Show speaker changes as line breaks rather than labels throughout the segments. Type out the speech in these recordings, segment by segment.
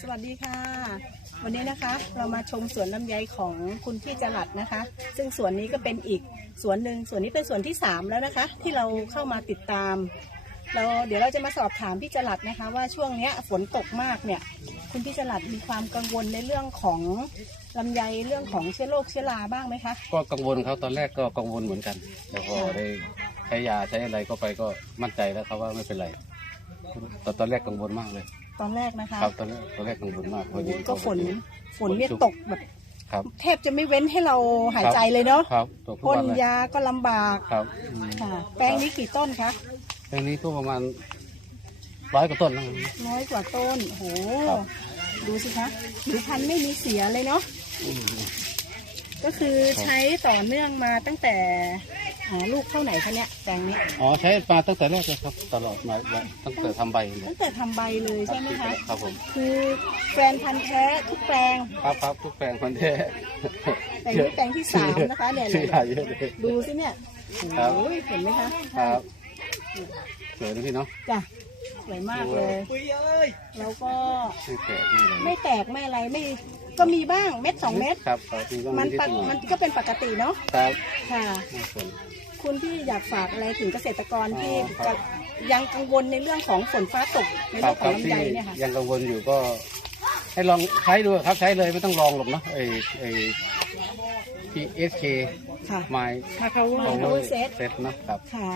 สวัสดีค่ะ วันนี้นะคะเรามาชมสวนลำไยของคุณพี่จรัดนะคะ ซึ่งสวนนี้ก็เป็นอีกสวนหนึ่งสวนนี้เป็นสวนที่ 3 แล้วนะคะ ที่เราเข้ามาติดตาม เราเดี๋ยวเราจะมาสอบถามพี่จรัดนะคะ ว่าช่วงเนี้ยฝนตกมากเนี่ย คุณพี่จรัดมีความกังวลในเรื่องของลำไยเรื่องของเชื้อโรคเชื้อราบ้างไหมคะ
ก็กังวลเขาตอนแรกก็กังวลเหมือนกันแต่พอได้ใช้ยาใช้อะไรก็ไปก็มั่นใจแล้วครับว่าไม่เป็นไรแต่ตอนแรกกังวลมากเลย
ตอนแรกนะคะ
ครับตอนแรกตอนแรกกังวลมากพอดี
ก็ฝนฝนเนี่ย
ชุก
ตกแบบ
ครับ
แทบจะไม่เว้นให้เราหายใจเลยเนาะ
ครับตกทุก
พ่น
วันเลย
ยาก็ลำบาก
ครับอืม
ค่ะ แปลงนี้กี่ต้นคะ
แปลงนี้ก็ประมาณร้อยกว่าต้นนะ
น้อยกว่าต้นโห
ครับ
ดูสิคะผิวพรรณไม่มีเสียเลยเนาะ
อืม
ก็คือใช้ต่อเนื่องมาตั้งแต่ หาลูกเท่าไหนคะเนี่ยแปลงนี้
อ๋อใช้มาตั้งแต่แรกเลยครับ ตลอดมาตั้งแต่ทำใบเลย
ตั้งแต่ทำใบเลยใช่ไหมคะ
ครับผม
คือแฟนพันธ์แท้ทุกแปลง
ครับครับทุกแปลงคนแท้
แปลงนี้แปลงที่สามนะคะเนี่ย
ชื่อใหญ่เยอะเลย
ดูสิเนี่ย
ครับ
โอ้ยเห็นไหมคะ
ครับสวยนะพี่เนาะ
จ้ะสวยมากเลยแล้วก็
ไม่แตกไม่อะไร
ไม่แตกไม่อะไรไม่ก็มีบ้างเม็ดสองเม็ด
ครับครับมีบ้าง
มัน
นิด
ปก
หน่อย
มันก็เป็นปกติเนาะ
ครับ
ค่ะ
ไม่สน
คุณพี่อยากฝากอะไรถึงเกษตรกรที่
อ๋อครั
จะ
บ
ยังกังวลในเรื่องของฝนฟ้าตกใน
ครั
เรื่
บ
อง
ค
ขอ
รั
ง
บ
ลำ
ที่
ไยเนี่ยค่ะ
ยังกังวลอยู่ก็ ให้ลองใช้ดูครับใช้เลยไม่ต้องลองหรอกเนาะไอ้ไอ้ PSK
ค่ะ
ไม้
คาคาโว
ของ
คาโวเซต
เซตนะครับ
ค่ะ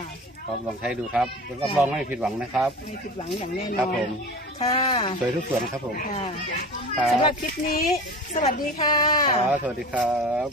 ครับลองใช้ดูครับรับรองไม่ผิดหวังนะครับ
ไม่ผิดหวังอย่างแน่น
ครั
อบ
ผ
น
ม
ค่ะ
สวยทุกส่วนครับผม
ค่ะ
ครั
สำหรั
บบ
คลิปนี้ สวัสดีค่ะ
ครับสวัสดีครับ